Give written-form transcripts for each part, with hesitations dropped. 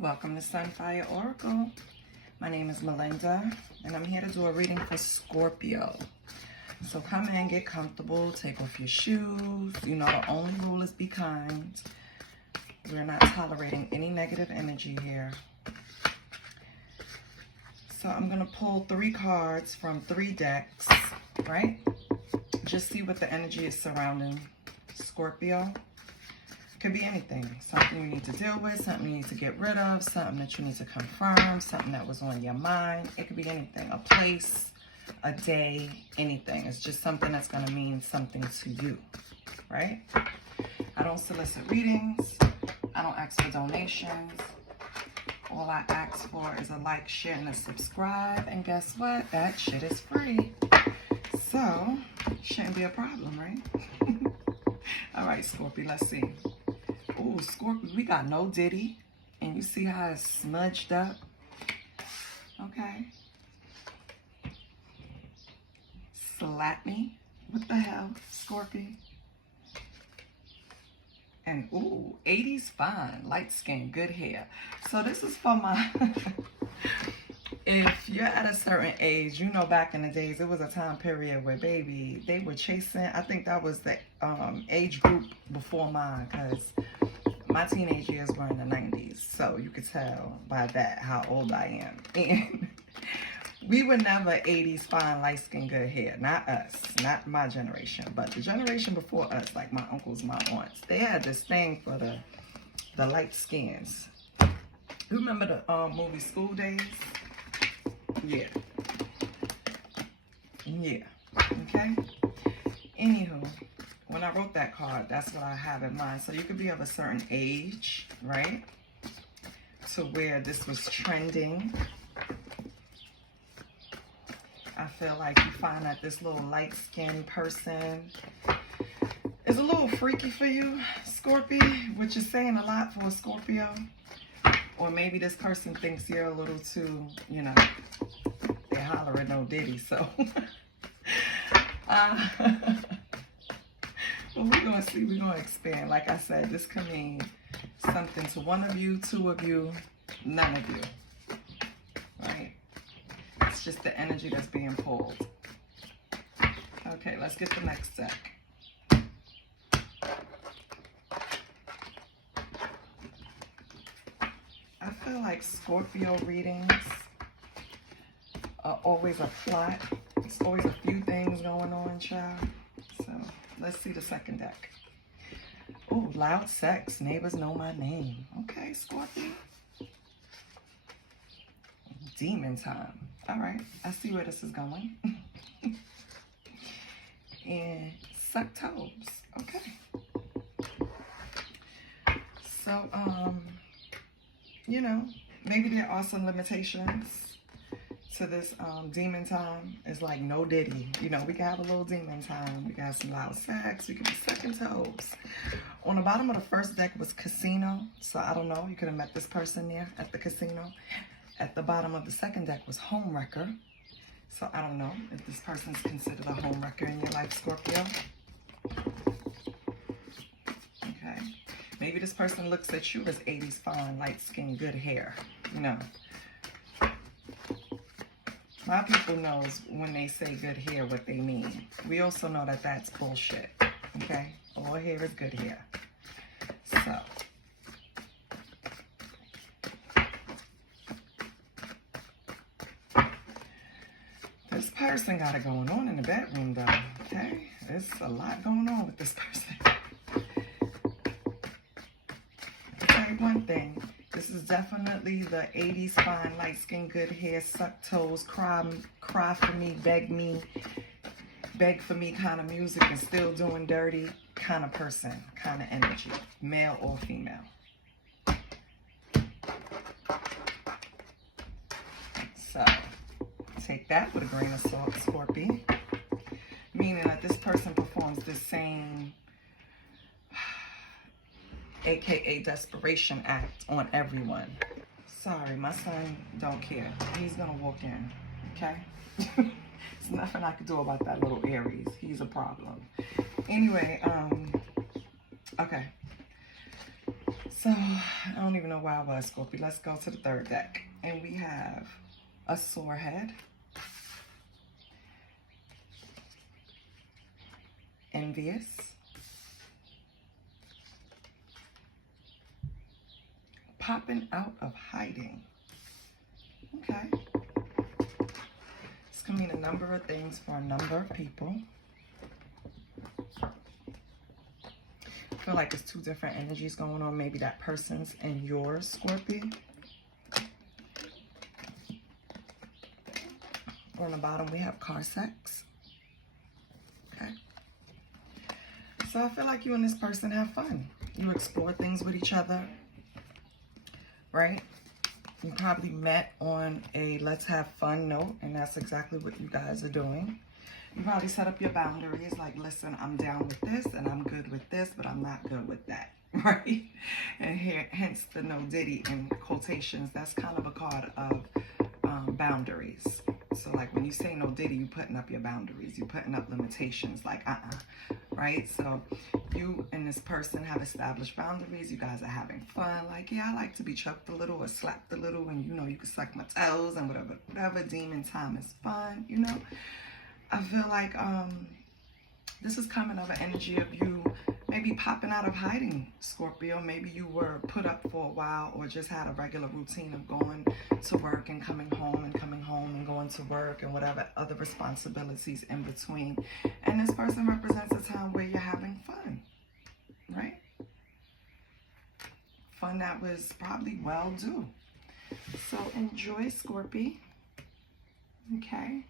Welcome to Sunfire Oracle. My name is Melinda, and I'm here to do a reading for Scorpio. So come in, get comfortable, take off your shoes. You know the only rule is be kind. We're not tolerating any negative energy here. So I'm going to pull 3 cards from 3 decks, right? Just see what the energy is surrounding Scorpio. Could be anything. Something you need to deal with, something you need to get rid of, something that you need to confirm, something that was on your mind. It could be anything. A place, a day, anything. It's just something that's going to mean something to you, right? I don't solicit readings. I don't ask for donations. All I ask for is a like, share, and a subscribe. And guess what? That shit is free. So, shouldn't be a problem, right? All right, Scorpio, let's see. Ooh, Scorpio, we got no Diddy. And you see how it's smudged up? Okay. Slap me. What the hell, Scorpio? And ooh, 80s fine, light skin, good hair. So this is for my... If you're at a certain age, you know back in the days, it was a time period where, baby, they were chasing. I think that was the age group before mine, because my teenage years were in the 90s. So you could tell by that how old I am. And we were never 80s fine, light skin, good hair. Not us, not my generation. But the generation before us, like my uncles, my aunts, they had this thing for the light skins. You remember the movie School Days? Yeah. Yeah. Okay? Anywho, when I wrote that card, that's what I have in mind. So you could be of a certain age, right? To where this was trending. I feel like you find that this little light-skinned person is a little freaky for you, Scorpio, which is saying a lot for a Scorpio. Or maybe this person thinks you're a little too, you know, they're hollering no Diddy, so. Well, we're going to see, we're going to expand. Like I said, this could mean something to one of you, 2 of you, none of you, right? It's just the energy that's being pulled. Okay, let's get the next deck. I feel like Scorpio readings are always a plot. There's always a few things going on, child. So let's see the second deck. Oh, loud sex. Neighbors know my name. Okay, Scorpio. Demon time. All right, I see where this is going. And suck toes. Okay. So, you know, maybe there are some limitations to this demon time. It's like no Diddy. You know, we can have a little demon time. We can have some loud sex. We can be sucking toes. On the bottom of the first deck was casino. So I don't know. You could have met this person there at the casino. At the bottom of the second deck was homewrecker. So I don't know if this person's considered a homewrecker in your life, Scorpio. Okay. Maybe this person looks at you as 80s fine, light skin, good hair. You know. A lot of people knows when they say good hair what they mean. We also know that that's bullshit. Okay? All hair is good hair. So. This person got it going on in the bedroom though. Okay? There's a lot going on with this person. One thing, this is definitely the 80s fine, light skin, good hair, suck toes, cry for me, beg for me kind of music and still doing dirty kind of person, kind of energy, male or female. So, take that with a grain of salt, Scorpio. Meaning that this person performs the same AKA desperation act on everyone. Sorry, my son don't care. He's gonna walk in, okay? There's nothing I can do about that little Aries. He's a problem. Anyway, okay. So, I don't even know where I was, Scorpio. Let's go to the third deck. And we have a sore head, envious, popping out of hiding. Okay. This can mean a number of things for a number of people. I feel like there's two different energies going on. Maybe that person's and yours, Scorpio. On the bottom, we have car sex. Okay. So I feel like you and this person have fun. You explore things with each other, right? You probably met on a let's have fun note, and that's exactly what you guys are doing. You probably set up your boundaries, like, listen, I'm down with this, and I'm good with this, but I'm not good with that, right? And here, hence the no diddy in quotations. That's kind of a card of boundaries. So, like, when you say no diddy, you putting up your boundaries. You putting up limitations, like, right? So, you and this person have established boundaries. You guys are having fun. Like, yeah, I like to be choked a little or slapped a little, and, you know, you can suck my toes and whatever demon time is fun, you know? I feel like this is coming of an energy of you maybe popping out of hiding, Scorpio. Maybe you were put up for a while, or just had a regular routine of going to work and coming home and coming home and going to work and whatever other responsibilities in between. And this person represents a time where you're having fun, right? Fun that was probably well due. So enjoy, Scorpio. Okay.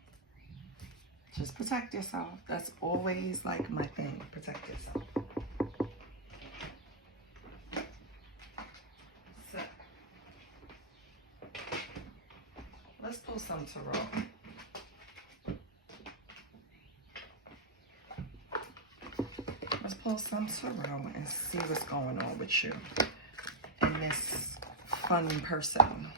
Just protect yourself. That's always like my thing. Protect yourself. So, let's pull some tarot. Let's pull some tarot and see what's going on with you and this fun person.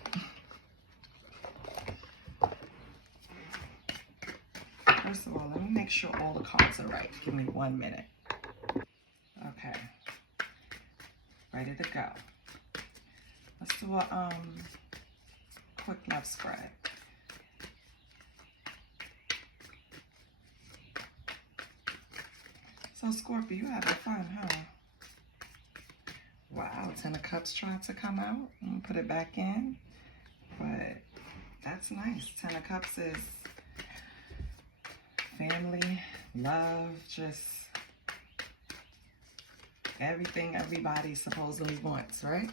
First of all, let me make sure all the cards are right. Give me 1 minute. Okay. Ready to go. Let's do a quick love spread. So, Scorpio, you having fun, huh? Wow, 10 of Cups tried to come out. I'm going to put it back in. But that's nice. 10 of Cups is family, love, just everything everybody supposedly wants, right?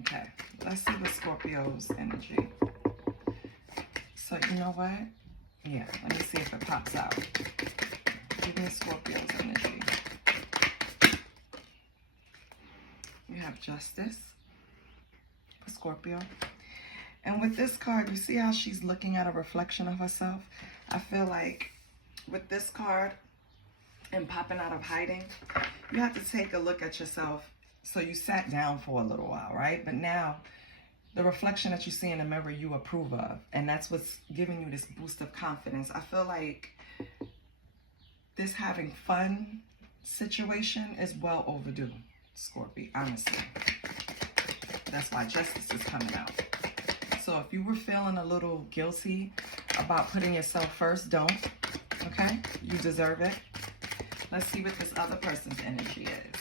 Okay, let's see what Scorpio's energy. So, you know what? Yeah, let me see if it pops out. Give me Scorpio's energy. You have Justice for Scorpio. And with this card, you see how she's looking at a reflection of herself? I feel like with this card and popping out of hiding, you have to take a look at yourself. So you sat down for a little while, right? But now the reflection that you see in the mirror, you approve of. And that's what's giving you this boost of confidence. I feel like this having fun situation is well overdue, Scorpio, honestly. That's why Justice is coming out. So if you were feeling a little guilty about putting yourself first, don't, okay? You deserve it. Let's see what this other person's energy is.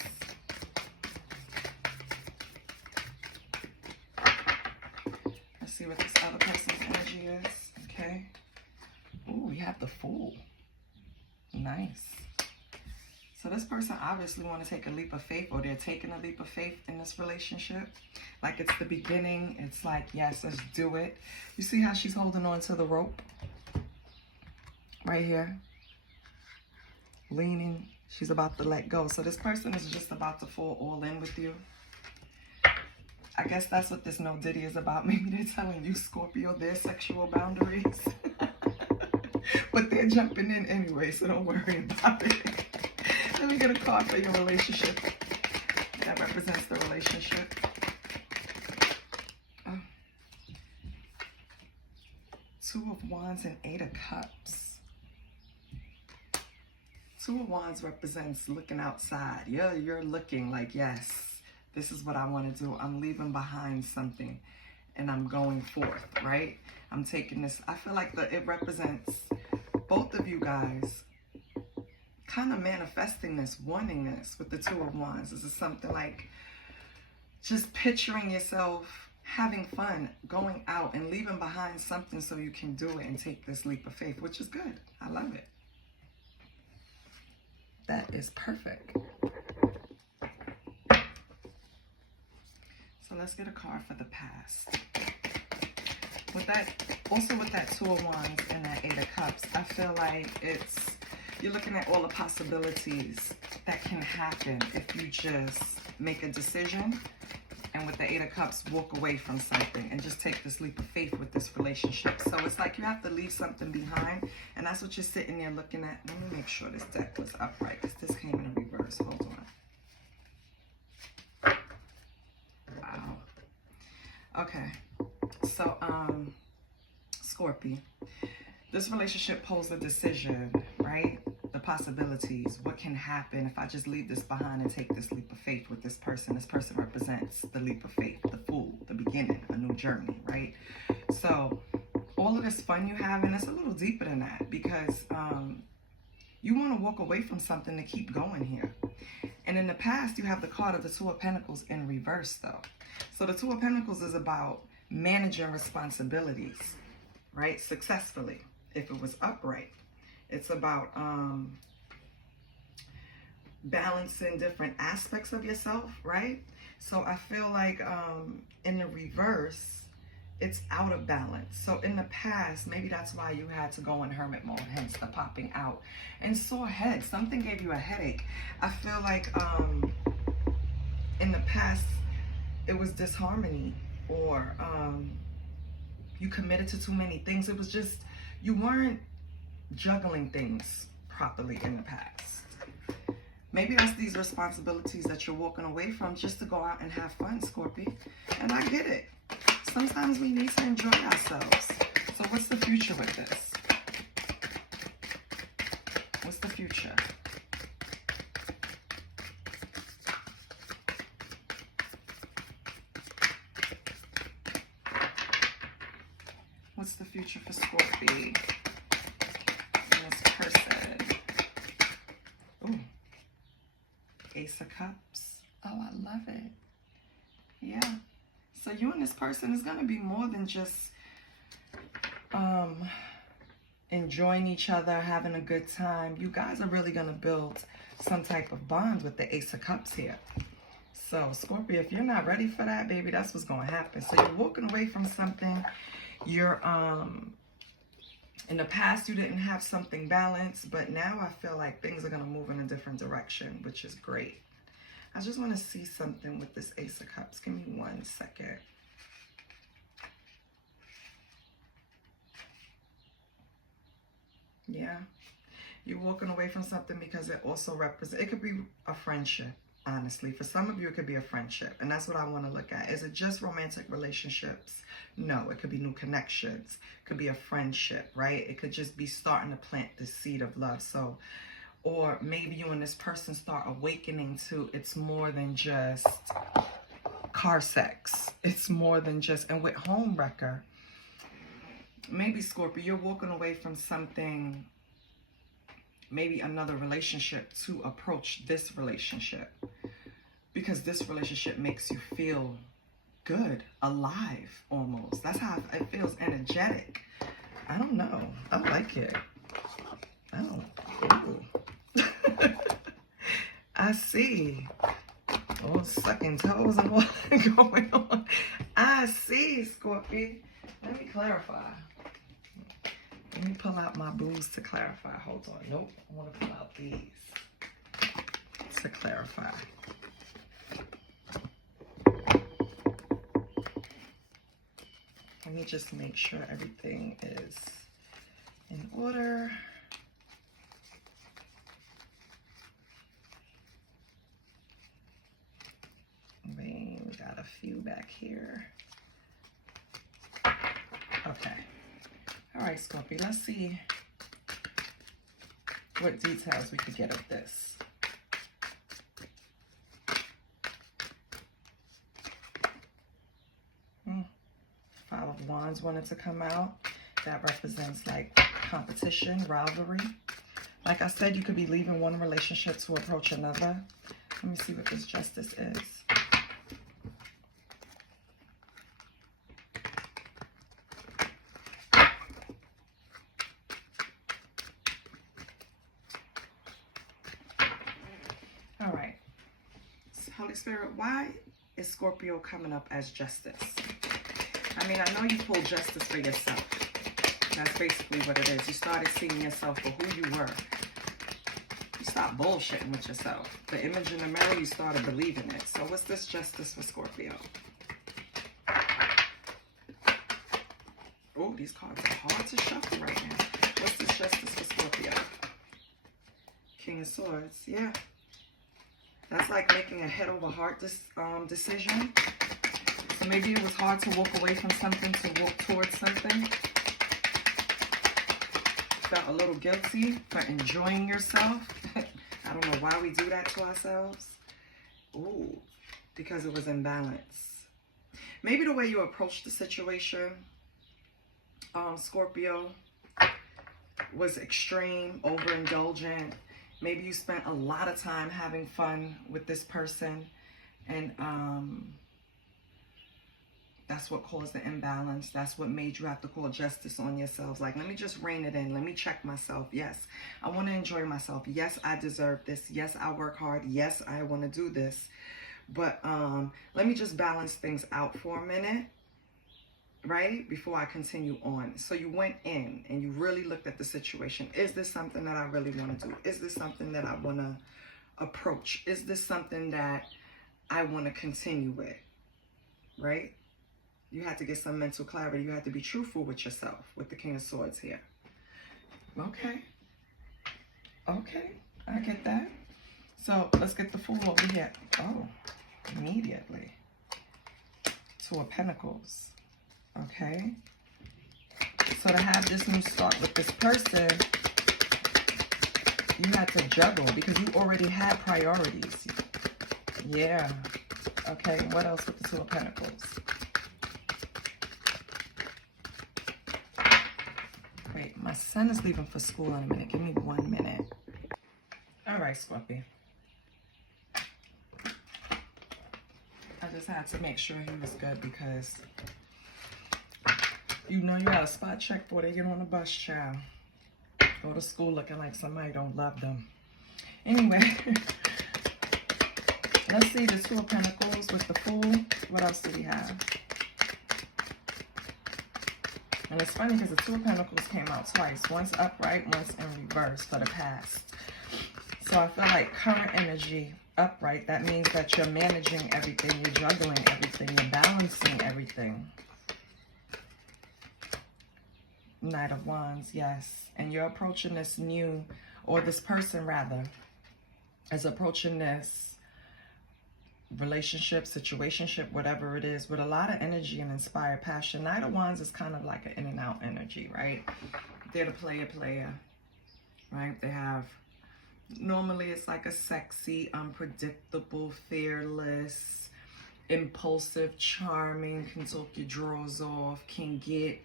Let's see what this other person's energy is, okay? Ooh, we have the Fool. Nice. So this person obviously want to take a leap of faith, or they're taking a leap of faith in this relationship. Like it's the beginning. It's like, yes, let's do it. You see how she's holding on to the rope? Right here. Leaning. She's about to let go. So this person is just about to fall all in with you. I guess that's what this no diddy is about. Maybe they're telling you, Scorpio, their sexual boundaries. But they're jumping in anyway, so don't worry about it. Let me get a card for your relationship that represents the relationship. Oh. 2 of Wands and 8 of Cups. 2 Two of Wands represents looking outside. You're looking like, yes, this is what I want to do. I'm leaving behind something and I'm going forth, right? I'm taking this. I feel like it represents both of you guys kind of manifesting this, wanting this with the Two of Wands. This is something like just picturing yourself having fun, going out and leaving behind something so you can do it and take this leap of faith, which is good. I love it. That is perfect. So let's get a card for the past. With that, also with that Two of Wands and that Eight of Cups, I feel like you're looking at all the possibilities that can happen if you just make a decision, and with the Eight of Cups, walk away from something and just take this leap of faith with this relationship. So it's like you have to leave something behind, and that's what you're sitting there looking at. Let me make sure this deck was upright because this came in reverse. Hold on. Wow. Okay. So, Scorpio, this relationship poses a decision, right? The possibilities, what can happen if I just leave this behind and take this leap of faith with this person. This person represents the leap of faith, the fool, the beginning, a new journey, right? So all of this fun you have, and it's a little deeper than that, because you want to walk away from something to keep going here. And in the past, you have the card of the Two of Pentacles in reverse, though. So the Two of Pentacles is about managing responsibilities, right? Successfully, if it was upright. It's about balancing different aspects of yourself, right? So I feel like in the reverse, it's out of balance. So in the past, maybe that's why you had to go in hermit mode, hence the popping out. And sore head, something gave you a headache. I feel like in the past, it was disharmony, or you committed to too many things. It was just, you weren't juggling things properly in the past. Maybe that's these responsibilities that you're walking away from just to go out and have fun, Scorpio. And I get it. Sometimes we need to enjoy ourselves. So what's the future with this? What's the future? What's the future for Scorpio and this person? Ooh. Ace of Cups. Oh, I love it. Yeah. So you and this person is going to be more than just enjoying each other, having a good time. You guys are really going to build some type of bond with the Ace of Cups here. So Scorpio, if you're not ready for that, baby, that's what's going to happen. So you're walking away from something. You're in the past you didn't have something balanced, but now I feel like things are going to move in a different direction, which is great. I just want to see something with this Ace of Cups. Give me 1 second. Yeah. You're walking away from something because it also represents, it could be a friendship, honestly. For some of you, it could be a friendship. And that's what I want to look at. Is it just romantic relationships? No, it could be new connections. It could be a friendship, right? It could just be starting to plant the seed of love. So, or maybe you and this person start awakening to it's more than just car sex. It's more than just, and with Homewrecker, maybe Scorpio, you're walking away from something, maybe another relationship, to approach this relationship. Because this relationship makes you feel good, alive almost. That's how it feels, energetic. I don't know. I like it. Oh, ooh. I see. Oh, sucking toes and what going on. I see, Scorpio. Let me clarify. Let me pull out my booze to clarify. Hold on. Nope. I want to pull out these to clarify. Let me just make sure everything is in order. We got a few back here. Okay. All right, Scorpio, let's see what details we could get of this. Five of Wands wanted to come out. That represents like competition, rivalry. Like I said, you could be leaving one relationship to approach another. Let me see what this Justice is. All right. Holy Spirit, why is Scorpio coming up as Justice? I mean, I know you pulled justice for yourself. That's basically what it is. You started seeing yourself for who you were. You stopped bullshitting with yourself. The image in the mirror, you started believing it. So what's this justice for Scorpio? Oh, these cards are hard to shuffle right now. What's this justice for Scorpio? King of Swords. Yeah. That's like making a head over heart decision. So maybe it was hard to walk away from something to walk towards something. Felt a little guilty for enjoying yourself. I don't know why we do that to ourselves. Ooh, because it was imbalance. Maybe the way you approached the situation, Scorpio, was extreme, overindulgent. Maybe you spent a lot of time having fun with this person, and that's what caused the imbalance. That's what made you have to call justice on yourselves. Like, let me just rein it in. Let me check myself. Yes, I want to enjoy myself. Yes, I deserve this. Yes, I work hard. Yes, I want to do this. But let me just balance things out for a minute, right? Before I continue on. So you went in and you really looked at the situation. Is this something that I really want to do? Is this something that I want to approach? Is this something that I want to continue with, right? You had to get some mental clarity. You had to be truthful with yourself with the King of Swords here. Okay. Okay. I get that. So let's get the Fool over here. Oh, immediately. Two of Pentacles. Okay. So to have this new start with this person, you had to juggle because you already had priorities. Yeah. Okay. What else with the Two of Pentacles? Wait, my son is leaving for school in a minute. Give me 1 minute. All right, Scorpio. I just had to make sure he was good because you know you got a spot check before they get on the bus, child. Go to school looking like somebody don't love them. Anyway, let's see the Two of Pentacles with the Fool. What else do we have? And it's funny because the Two of Pentacles came out twice. Once upright, once in reverse for the past. So I feel like current energy, upright, that means that you're managing everything. You're juggling everything. You're balancing everything. Knight of Wands, yes. And you're approaching this new, or this person rather, is approaching this relationship, situationship, whatever it is, with a lot of energy and inspired passion. Knight of Wands is kind of like an in and out energy, right? They're the player, right? They have, normally it's like a sexy, unpredictable, fearless, impulsive, charming, can talk your drawers off, can get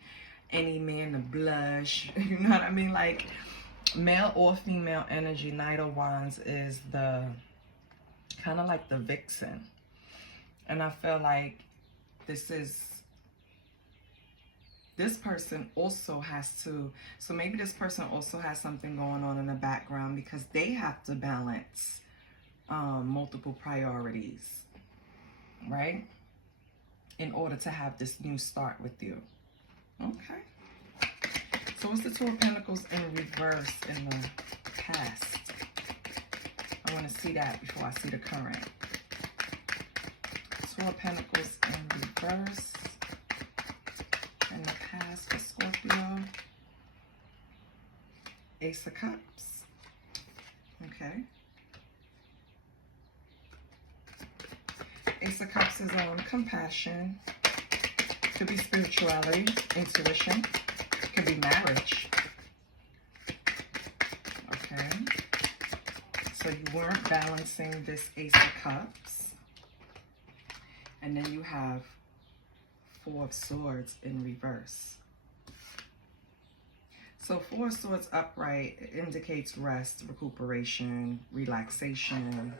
any man to blush. You know what I mean? Like, male or female energy, Knight of Wands is the kind of like the vixen. And I feel like this person also has to, so maybe this person also has something going on in the background because they have to balance multiple priorities, right? In order to have this new start with you. Okay. So what's the Two of Pentacles in reverse in the past? I want to see that before I see the current. Two of Pentacles in reverse in the past for Scorpio. Ace of Cups. Okay. Ace of Cups is on compassion. Could be spirituality, intuition. Could be marriage. Okay. So you weren't balancing this Ace of Cups. And then you have Four of Swords in reverse. So Four of Swords upright indicates rest, recuperation, relaxation.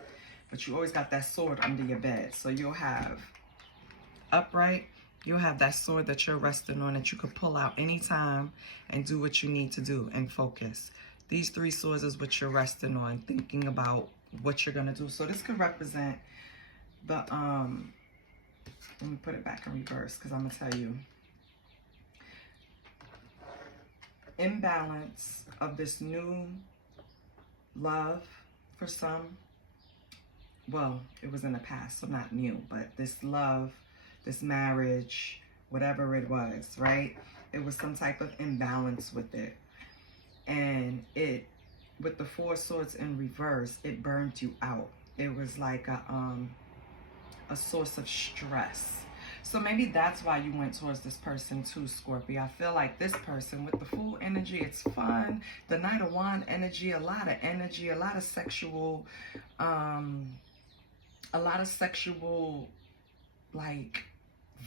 But you always got that sword under your bed. So you'll have upright, you'll have that sword that you're resting on that you could pull out anytime and do what you need to do and focus. These three swords is what you're resting on, thinking about what you're going to do. So this could represent the, let me put it back in reverse because I'm going to tell you. Imbalance of this new love for some. Well, it was in the past, so not new, but this love, this marriage, whatever it was, right? It was some type of imbalance with it. And it, with the Four Swords in reverse, it burned you out. It was like a source of stress. So maybe that's why you went towards this person too, Scorpio. I feel like this person with the Fool energy, it's fun. The Knight of Wands energy, a lot of sexual, like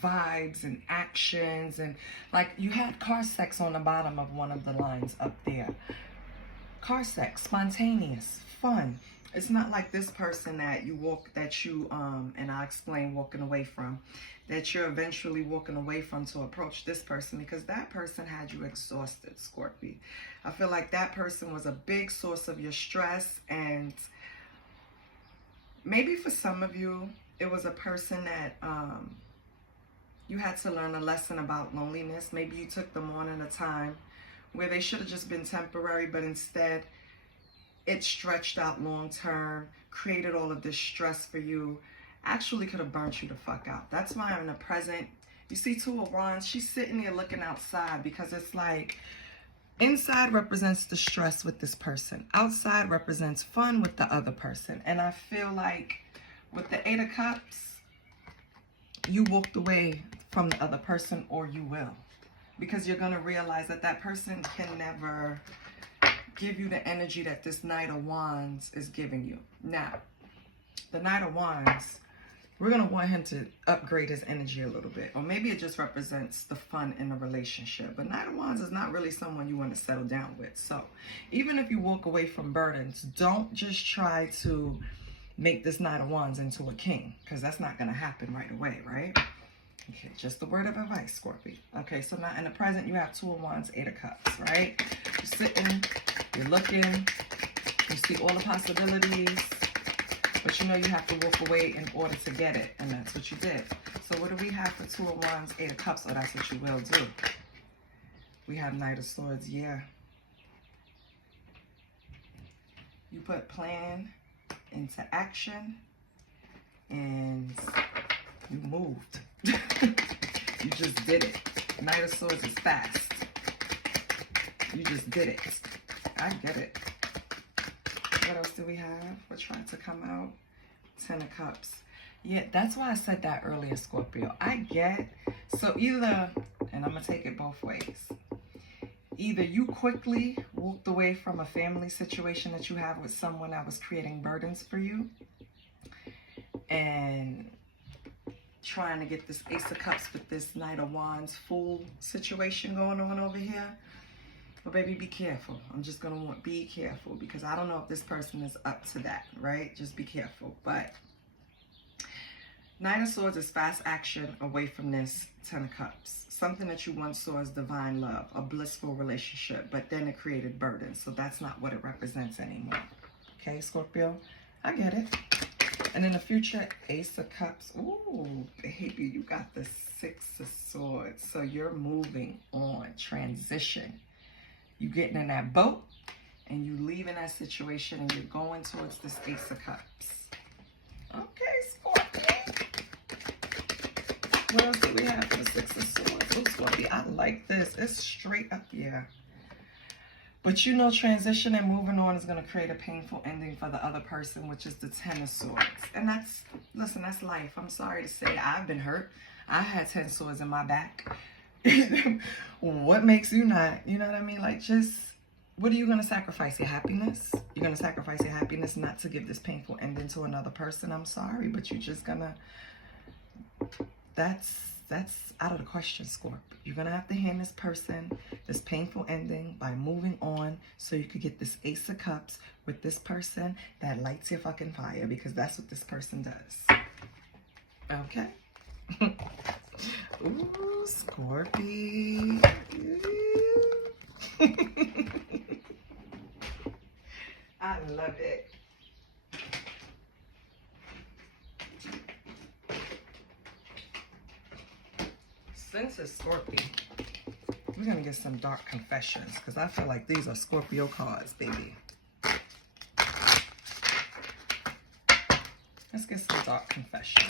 vibes and actions, and like you had car sex on the bottom of one of the lines up there. Car sex, spontaneous, fun. It's not like this person that and I'll explain walking away from, that you're eventually walking away from to approach this person, because that person had you exhausted, Scorpio. I feel like that person was a big source of your stress, and maybe for some of you, it was a person that you had to learn a lesson about loneliness. Maybe you took them on at a time where they should have just been temporary, but instead it stretched out long term, created all of this stress for you, actually could have burnt you the fuck out. That's why in the present, you see Two of Wands, she's sitting there looking outside, because it's like inside represents the stress with this person. Outside represents fun with the other person. And I feel like with the Eight of Cups, you walked away from the other person, or you will. Because you're going to realize that that person can never give you the energy that this Knight of Wands is giving you. Now, the Knight of Wands, we're going to want him to upgrade his energy a little bit. Or maybe it just represents the fun in the relationship. But Knight of Wands is not really someone you want to settle down with. So even if you walk away from burdens, don't just try to make this Knight of Wands into a king, because that's not going to happen right away, right? Okay, just a word of advice, Scorpio. Okay, so now in the present, you have Two of Wands, Eight of Cups, right? You're sitting, you're looking, you see all the possibilities, but you know you have to walk away in order to get it, and that's what you did. So what do we have for Two of Wands, Eight of Cups? Oh, that's what you will do. We have Knight of Swords, yeah. You put plan into action, and you moved. You just did it. Knight of Swords is fast. You just did it. I get it. What else do we have? We're trying to come out. Ten of Cups. Yeah, that's why I said that earlier, Scorpio. I get. So either, and I'm going to take it both ways. Either you quickly walked away from a family situation that you have with someone that was creating burdens for you, and trying to get this Ace of Cups with this Knight of Wands Fool situation going on over here. But baby, be careful. I'm just going to be careful, because I don't know if this person is up to that, right? Just be careful. But Nine of Swords is fast action away from this Ten of Cups. Something that you once saw as divine love, a blissful relationship, but then it created burdens. So that's not what it represents anymore. Okay, Scorpio? I get it. And in the future, Ace of Cups. Ooh, baby, you got the Six of Swords. So you're moving on, transition. You getting in that boat, and you leaving that situation, and you're going towards this Ace of Cups. Okay, Scorpio. What else do we have for the Six of Swords? Oh, Scorpio, I like this. It's straight up, yeah. But you know, transition and moving on is going to create a painful ending for the other person, which is the Ten of Swords. And that's, listen, that's life. I'm sorry to say, I've been hurt. I had 10 swords in my back. What makes you not? You know what I mean? Like, just What are you going to sacrifice? Your happiness? You're going to sacrifice your happiness not to give this painful ending to another person? I'm sorry, but you're just going to... That's out of the question, Scorp. You're going to have to hand this person this painful ending by moving on so you could get this Ace of Cups with this person that lights your fucking fire, because that's what this person does. Okay? Ooh, Scorpio. I love it. Since it's Scorpio, we're going to get some dark confessions, because I feel like these are Scorpio cards, baby. Let's get some dark confessions.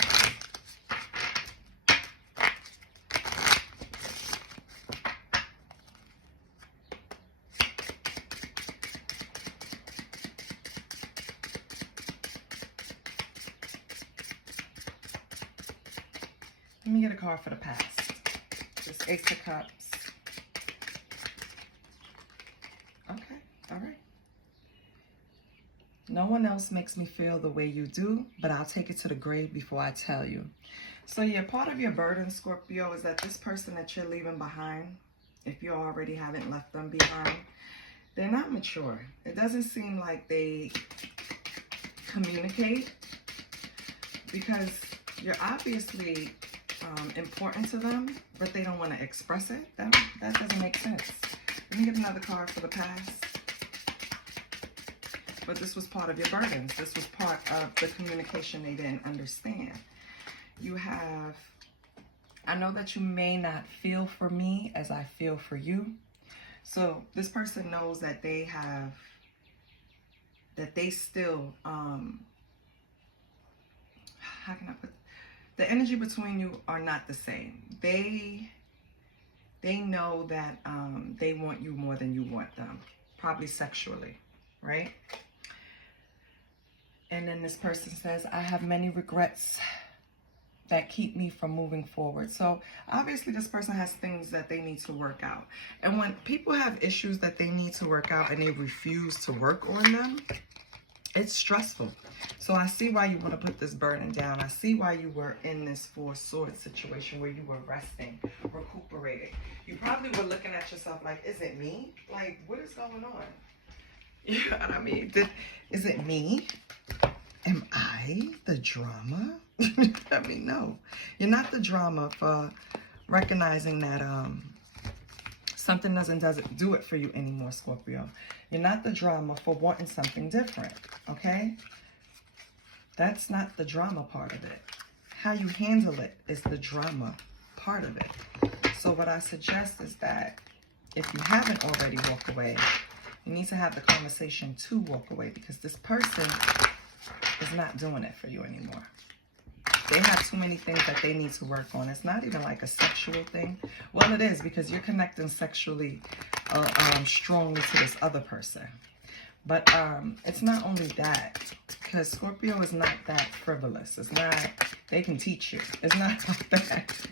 Let me get a card for the past. This Ace of Cups. Okay, all right. No one else makes me feel the way you do, but I'll take it to the grave before I tell you. So yeah, part of your burden, Scorpio, is that this person that you're leaving behind, if you already haven't left them behind, they're not mature. It doesn't seem like they communicate, because you're obviously important to them, but they don't want to express it. That doesn't make sense. Let me get another card for the past. But this was part of your burdens. This was part of the communication they didn't understand. You have, I know that you may not feel for me as I feel for you. So this person knows that they have, that they still, how can I put, the energy between you are not the same. They know that they want you more than you want them, probably sexually, right? And then this person says, I have many regrets that keep me from moving forward. So obviously this person has things that they need to work out. And when people have issues that they need to work out and they refuse to work on them, it's stressful. So I see why you want to put this burden down. I see why you were in this Four Swords situation where you were resting, recuperating. You probably were looking at yourself like, is it me? Like, what is going on? You know what I mean? Is it me? Am I the drama? I mean, no. You're not the drama for recognizing that something doesn't do it for you anymore, Scorpio. You're not the drama for wanting something different, okay? That's not the drama part of it. How you handle it is the drama part of it. So what I suggest is that if you haven't already walked away, you need to have the conversation to walk away, because this person is not doing it for you anymore. They have too many things that they need to work on. It's not even like a sexual thing. Well, it is, because you're connecting sexually strongly to this other person. But it's not only that, because Scorpio is not that frivolous. It's not, they can teach you. It's not like that.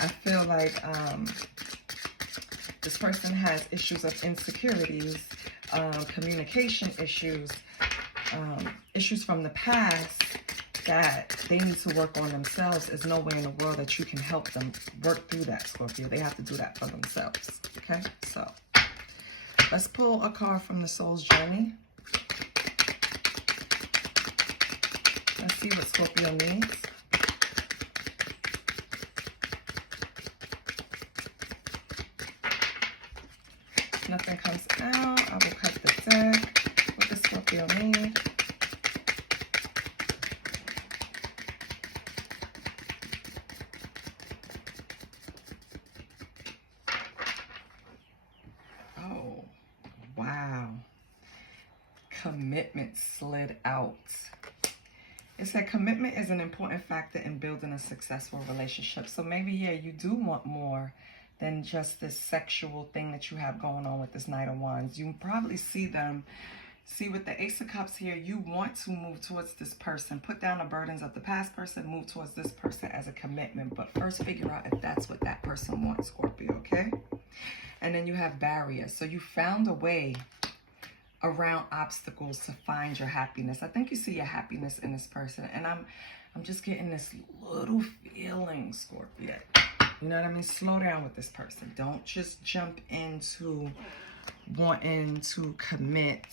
I feel like this person has issues of insecurities, communication issues, issues from the past that they need to work on themselves. There's no way in the world that you can help them work through that, Scorpio. They have to do that for themselves, okay? So let's pull a card from the Soul's Journey. Let's see what Scorpio needs. If nothing comes out, I will cut the deck. What does Scorpio need? Oh, wow. Commitment slid out. It said commitment is an important factor in building a successful relationship. So maybe, yeah, you do want more than just this sexual thing that you have going on with this Knight of Wands. You probably see with the Ace of Cups here, you want to move towards this person. Put down the burdens of the past person, move towards this person as a commitment. But first figure out if that's what that person wants, Scorpio, okay? And then you have barriers. So you found a way around obstacles to find your happiness. I think you see your happiness in this person. And I'm just getting this little feeling, Scorpio. You know what I mean? Slow down with this person. Don't just jump into wanting to commit.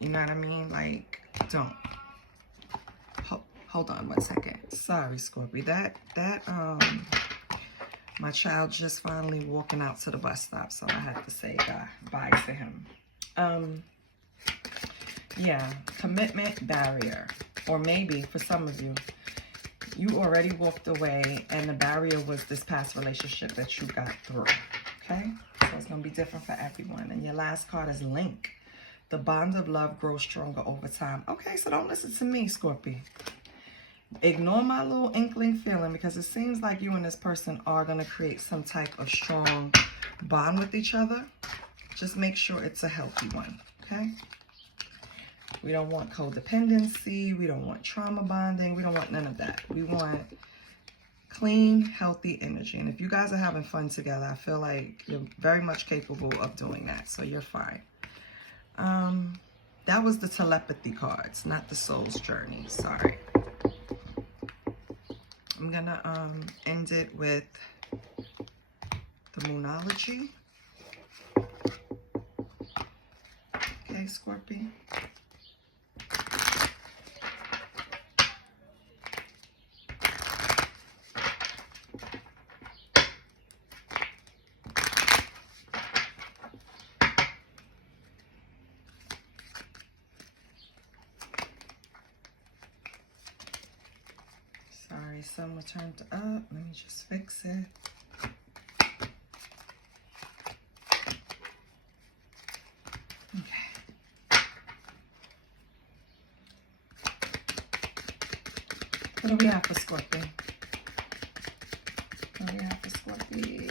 You know what I mean? Like, don't. Hold on one second. Sorry, Scorpio. That my child just finally walking out to the bus stop, so I had to say bye to him. Yeah, commitment barrier. Or maybe for some of you, you already walked away and the barrier was this past relationship that you got through. Okay? So it's going to be different for everyone. And your last card is link. The bond of love grows stronger over time. Okay, so don't listen to me, Scorpio. Ignore my little inkling feeling, because it seems like you and this person are going to create some type of strong bond with each other. Just make sure it's a healthy one, okay? We don't want codependency. We don't want trauma bonding. We don't want none of that. We want clean, healthy energy. And if you guys are having fun together, I feel like you're very much capable of doing that. So you're fine. That was the telepathy cards, not the soul's journey. Sorry. I'm going to end it with the moonology. Okay, Scorpio. Sorry, someone turned up. Let me just fix it. Okay. What do we have for Scorpio? What do we have for Scorpio?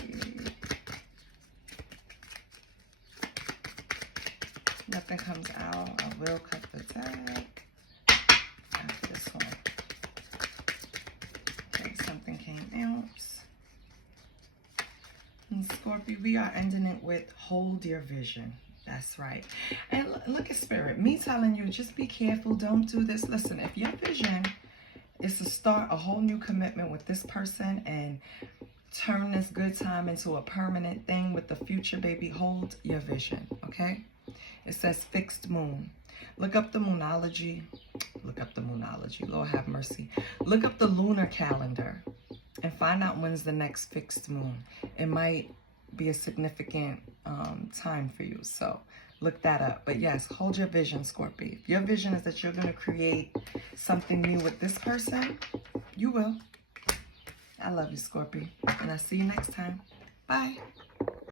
Nothing comes out. I will cut the deck. After this one. Okay, something came out. And Scorpio, we are ending it with hold your vision. That's right. And look at Spirit. Me telling you, just be careful. Don't do this. Listen, if your vision is to start a whole new commitment with this person and turn this good time into a permanent thing with the future, baby, hold your vision, okay? It says fixed moon. Look up the moonology. Look up the moonology. Lord have mercy. Look up the lunar calendar and find out when's the next fixed moon. It might be a significant time for you. So look that up. But yes, hold your vision, Scorpio. If your vision is that you're going to create something new with this person, you will. I love you, Scorpio. And I'll see you next time. Bye.